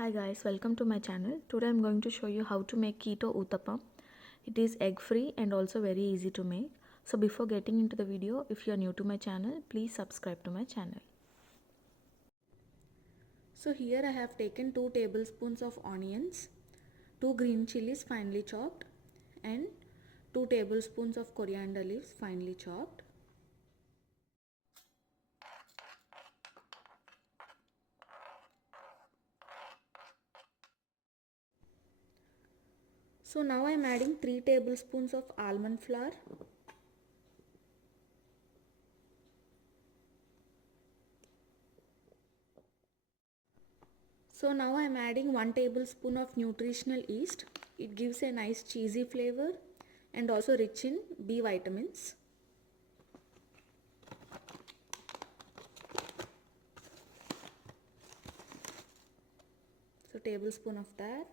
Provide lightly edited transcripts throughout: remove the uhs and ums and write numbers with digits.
Hi guys, welcome to my channel. Today I'm going to show you how to make Keto Uttapam. It is egg free and also very easy to make. So before getting into the video, if you are new to my channel, please subscribe to my channel. So here I have taken 2 tablespoons of onions, 2 green chilies finely chopped and 2 tablespoons of coriander leaves finely chopped. So now I am adding 3 tablespoons of almond flour, so now I am adding 1 tablespoon of nutritional yeast. It gives a nice cheesy flavor and also rich in B vitamins. So tablespoon of that.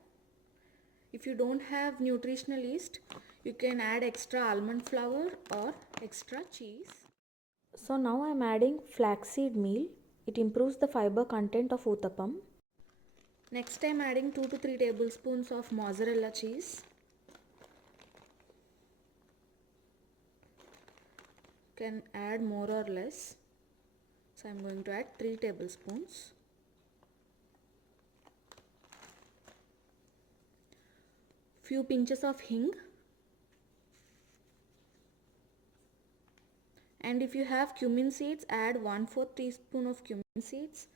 If you don't have nutritional yeast, you can add extra almond flour or extra cheese. So now I am adding flaxseed meal. It improves the fiber content of uttapam. Next I am adding 2 to 3 tablespoons of mozzarella cheese. You can add more or less. So I am going to add 3 tablespoons. Few pinches of hing. And if you have cumin seeds, add 1/4 teaspoon of cumin seeds.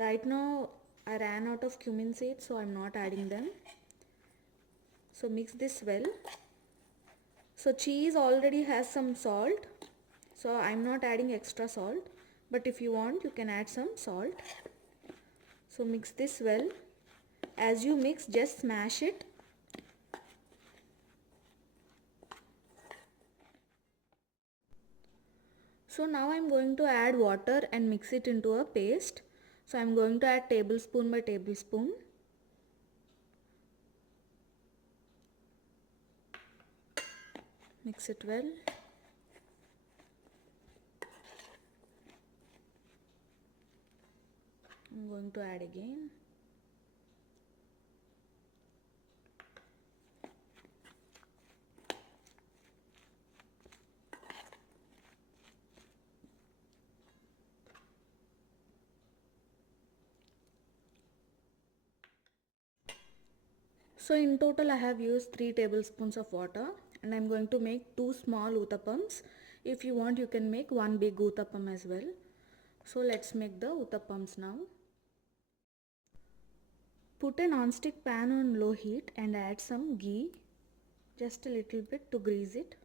Right now I ran out of cumin seeds, so I'm not adding them. So mix this well. So cheese already has some salt, so I'm not adding extra salt, but if you want you can add some salt. So mix this well. As you mix, just smash it. So now I'm going to add water and mix it into a paste. So I'm going to add tablespoon by tablespoon. Mix it well. I'm going to add again. So in total I have used 3 tablespoons of water and I'm going to make 2 small uttapams. If you want you can make 1 big uttapam as well. So let's make the uttapams now. Put a non-stick pan on low heat and add some ghee, just a little bit to grease it.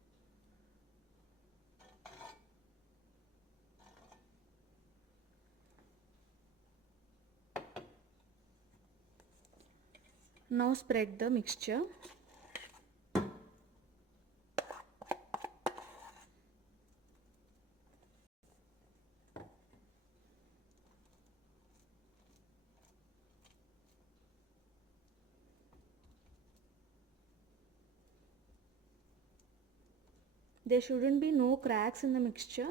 Now spread the mixture. There shouldn't be no cracks in the mixture.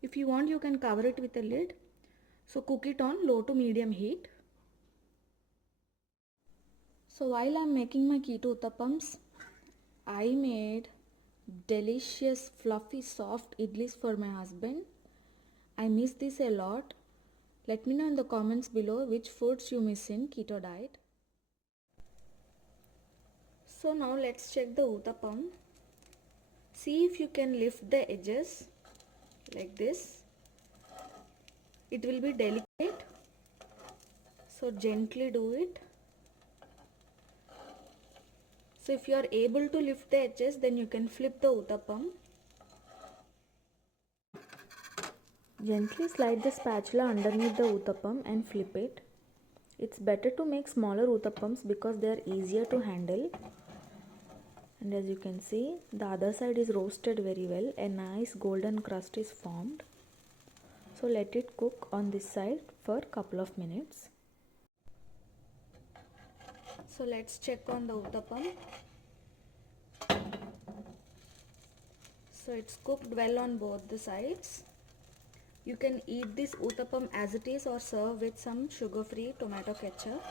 If you want you can cover it with a lid. So cook it on low to medium heat. So while I am making my keto uttapams, I made delicious fluffy soft idlis for my husband. I miss this a lot. Let me know in the comments below which foods you miss in keto diet. So now let's check the uttapam. See if you can lift the edges like this. It will be delicate, so gently do it. So if you are able to lift the edges, then you can flip the uttapam. Gently slide the spatula underneath the uttapam and flip it. It's better to make smaller uttapams because they are easier to handle. And as you can see, the other side is roasted very well. A nice golden crust is formed. So let it cook on this side for a couple of minutes. So let's check on the uttapam. So it's cooked well on both the sides. You can eat this uttapam as it is or serve with some sugar-free tomato ketchup.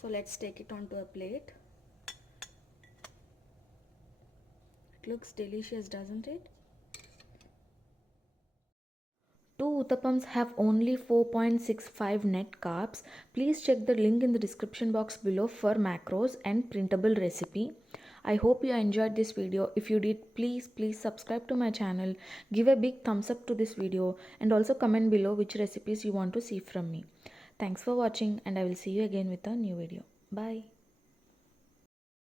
So let's take it onto a plate. It looks delicious, doesn't it? Two uttapams have only 4.65 net carbs. Please check the link in the description box below for macros and printable recipe. I hope you enjoyed this video. If you did, please subscribe to my channel. Give a big thumbs up to this video and also comment below which recipes you want to see from me. Thanks for watching, and I will see you again with a new video. Bye.